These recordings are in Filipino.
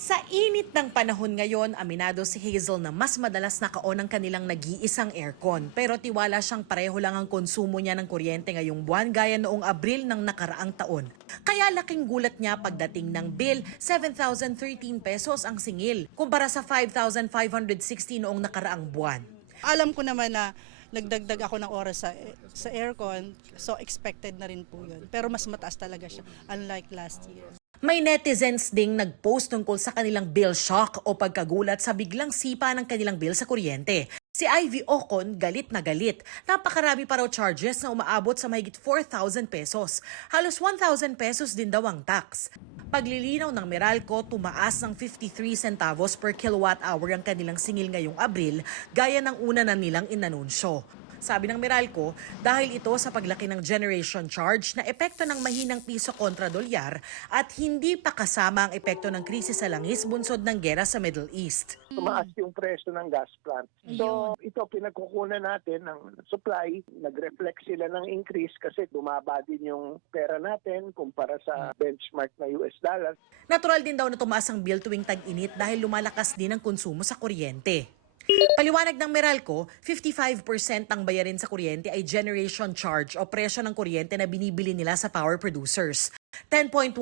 Sa init ng panahon ngayon, aminado si Hazel na mas madalas naka-on ang kanilang nag-iisang aircon. Pero tiwala siyang pareho lang ang konsumo niya ng kuryente ngayong buwan gaya noong Abril ng nakaraang taon. Kaya laking gulat niya pagdating ng bill, 7,013 pesos ang singil kumpara sa 5,560 noong nakaraang buwan. Alam ko naman na nagdagdag ako ng oras sa aircon, so expected na rin po yun. Pero mas mataas talaga siya, unlike last year. May netizens ding nag-post tungkol sa kanilang bill shock o pagkagulat sa biglang sipa ng kanilang bill sa kuryente. Si Ivy Ocon galit na galit. Napakarami pa raw charges na umaabot sa mahigit 4,000 pesos. Halos 1,000 pesos din daw ang tax. Paglilinaw ng Meralco, tumaas ng 53 centavos per kilowatt hour ang kanilang singil ngayong Abril, gaya ng una na nilang inanunsyo. Sabi ng Meralco, dahil ito sa paglaki ng generation charge na epekto ng mahinang piso kontra dolyar at hindi pa kasama ang epekto ng krisis sa langis bunsod ng gera sa Middle East. Tumaas yung presyo ng gas plant. So ito pinagkukunan natin ng supply, nag-reflect sila ng increase kasi bumaba din yung pera natin kumpara sa benchmark na US dollar. Natural din daw na tumaas ang bill tuwing tag-init dahil lumalakas din ang konsumo sa kuryente. Paliwanag ng Meralco, 55% ng bayarin sa kuryente ay generation charge o presyo ng kuryente na binibili nila sa power producers. 10.1%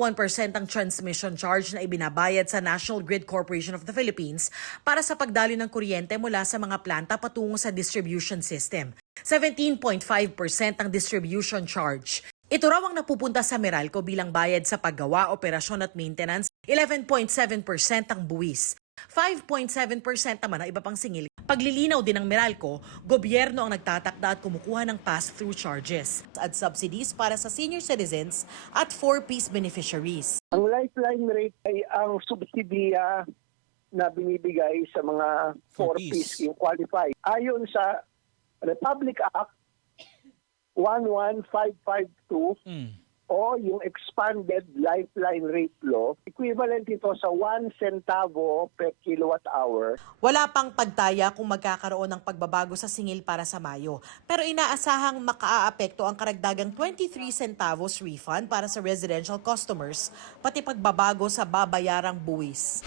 ang transmission charge na ibinabayad sa National Grid Corporation of the Philippines para sa pagdaloy ng kuryente mula sa mga planta patungo sa distribution system. 17.5% ang distribution charge. Ito raw ang napupunta sa Meralco bilang bayad sa paggawa, operasyon at maintenance, 11.7% ang buwis. 5.7% naman ang iba pang singil. Paglilinaw din ng Meralco, gobyerno ang nagtatakda at kumukuha ng pass-through charges at subsidies para sa senior citizens at 4-piece beneficiaries. Ang lifeline rate ay ang subsidiya na binibigay sa mga 4-piece yung qualified. Ayon sa Republic Act 11552 o yung expanded lifeline rate law, equivalent ito sa 1 centavo per kilowatt hour. Wala pang pagtaya kung magkakaroon ng pagbabago sa singil para sa Mayo, pero inaasahang makaaapekto ang karagdagang 23 centavos refund para sa residential customers, pati pagbabago sa babayarang buwis.